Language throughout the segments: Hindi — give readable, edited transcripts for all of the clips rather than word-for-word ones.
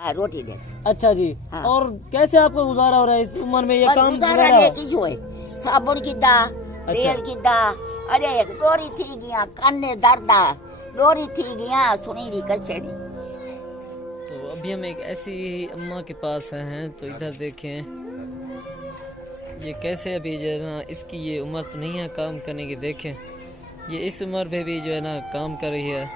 हाँ रोटी दे। अच्छा जी। हाँ। और कैसे आपका गुजारा हो रहा है इस उम्र में, ये काम गुजारा वगैरह? नहीं जो है साबुन कीधा तेल कीधा अरे डोरी थी गया काने दर्दा डोरी थी गया सुनी री कचेरी। तो अभी हम एक ऐसी अम्मा के पास हैं, तो इधर देखें ये कैसे अभी जो है ना, इसकी ये उम्र तो नहीं है काम करने की, देखें ये इस उम्र में भी जो है ना काम कर रही है।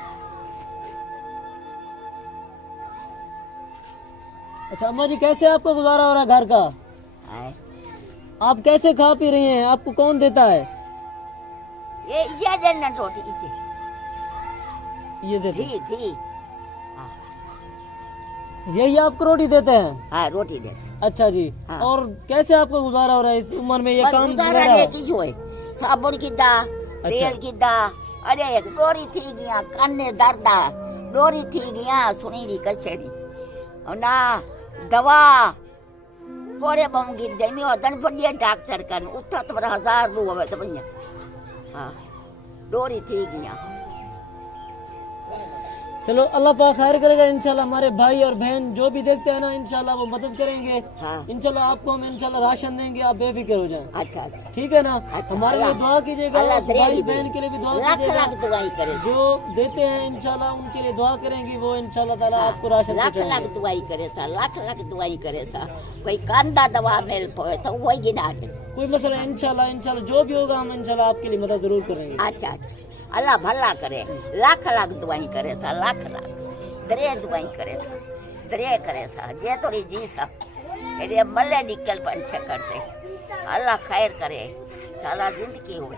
अच्छा अम्मा जी, कैसे आपका गुजारा हो रहा है घर का? है आप कैसे खा पी रही हैं, आपको कौन देता है? ये देना रोटी इसे ये देते थी थी यही आपको रोटी देते हैं? हाँ रोटी दे। अच्छा जी। हाँ। और कैसे आपका गुजारा हो रहा है इस उम्र में, ये काम गुजारा वगैरह? नहीं जो है साबुन कीधा तेल कीधा अरे डोरी थी गया काने दर्दा डोरी थी गया सुनी री कचेरी ना दवा थोड़े बमगी देमी और बढ़िया डॉक्टर कन उठा तो 1000 रू होवे तो बढ़िया। हाँ डोरी थी गया। चलो अल्लाह पाक खैर करेगा इंशाल्लाह। हमारे भाई और बहन जो भी देखते हैं ना, इंशाल्लाह वो मदद करेंगे। हाँ। इंशाल्लाह आपको हम इंशाल्लाह राशन देंगे, आप बेफिक्र हो जाएं। अच्छा अच्छा ठीक है ना? अच्छा, हमारे लिए अल्लाह- दुआ कीजिएगा, अल्लाह भाई दरेगी बहन के लिए भी दुआ लाख कीजिएगा। लाख दुआई करे जो देते हैं इंशाल्लाह उनके लिए दुआ करेंगी, वो इंशाल्लाह ताला आपको राशन लाख लाख पहुंचाएंगे। दुआई करे था लाख लाख दुआई करे था कोई कांदा दवा मिल पाए तो वही गिना दे। कोई मसला इंशाल्लाह इंशाल्लाह जो भी होगा हम इंशाल्लाह आपके लिए मदद जरूर करेंगे। अच्छा अच्छा अल्लाह भला करे लाख लाख दुआई करे था लाख लाख दरे दुआई करे था दरे करे था जे थोड़ी जी सा मल्ले निकल पर करते अल्लाह खैर करे साला जिंदगी हुए।